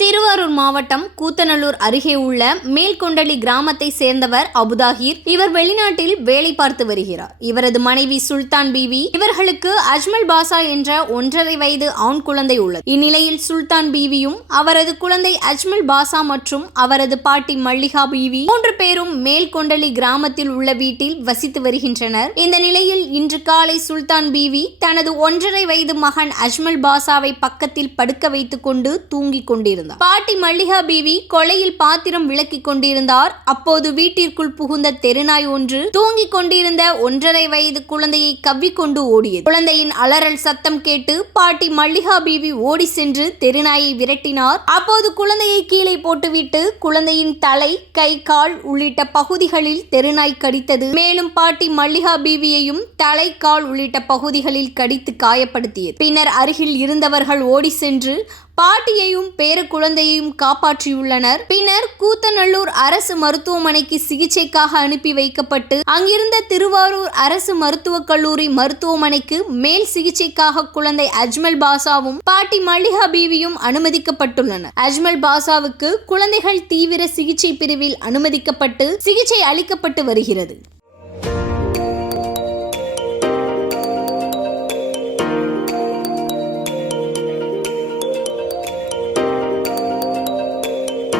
திருவாரூர் மாவட்டம் கூத்தநல்லூர் அருகே உள்ள மேல்கொண்டலி கிராமத்தை சேர்ந்தவர் அபுதாஹிர். இவர் வெளிநாட்டில் வேலை பார்த்து வருகிறார். இவரது மனைவி சுல்தான் பீவி. இவர்களுக்கு அஜ்மல் பாஷா என்ற 1.5 வயது ஆண் குழந்தை உள்ளது. இந்நிலையில் சுல்தான் பீவியும் அவரது குழந்தை அஜ்மல் பாஷா மற்றும் அவரது பாட்டி மல்லிகா பீவி 3 பேரும் மேல்கொண்டலி கிராமத்தில் உள்ள வீட்டில் வசித்து வருகின்றனர். இந்த நிலையில் இன்று காலை சுல்தான் பீவி தனது 1.5 வயது மகன் அஜ்மல் பாஷாவை பக்கத்தில் படுக்க வைத்துக் கொண்டு தூங்கிக் கொண்டிருந்தார். பாட்டி மல்லிகா பீவி கொலையில் பாத்திரம் விளக்கிக் கொண்டிருந்தார். அப்போது வீட்டிற்குள் புகுந்த தெருநாய் ஒன்று தூங்கிக் கொண்டிருந்த 1.5 வயது குழந்தையை கவ்விக்கொண்டு ஓடியது. குழந்தையின் அலறல் சத்தம் கேட்டு பாட்டி மல்லிகா பீவி ஓடி சென்று தெருநாயை விரட்டினார். அப்போது குழந்தையை கீழே போட்டுவிட்டு குழந்தையின் தலை, கை, கால் உள்ளிட்ட பகுதிகளில் தெருநாய் கடித்தது. மேலும் பாட்டி மல்லிகா பீவியையும் தலை, கால் உள்ளிட்ட பகுதிகளில் கடித்து காயப்படுத்தியது. பின்னர் அருகில் இருந்தவர்கள் ஓடி சென்று பாட்டியையும் பேர குழந்தையையும் காப்பாற்றியுள்ளனர். பின்னர் கூத்தநல்லூர் அரசு மருத்துவமனைக்கு சிகிச்சைக்காக அனுப்பி வைக்கப்பட்டு அங்கிருந்த திருவாரூர் அரசு மருத்துவக் கல்லூரி மருத்துவமனைக்கு மேல் சிகிச்சைக்காக குழந்தை அஜ்மல் பாஷாவும் பாட்டி மல்லிகா பீவியும் அனுமதிக்கப்பட்டுள்ளனர். அஜ்மல் பாஷாவுக்கு குழந்தைகள் தீவிர சிகிச்சை பிரிவில் அனுமதிக்கப்பட்டு சிகிச்சை அளிக்கப்பட்டு வருகிறது.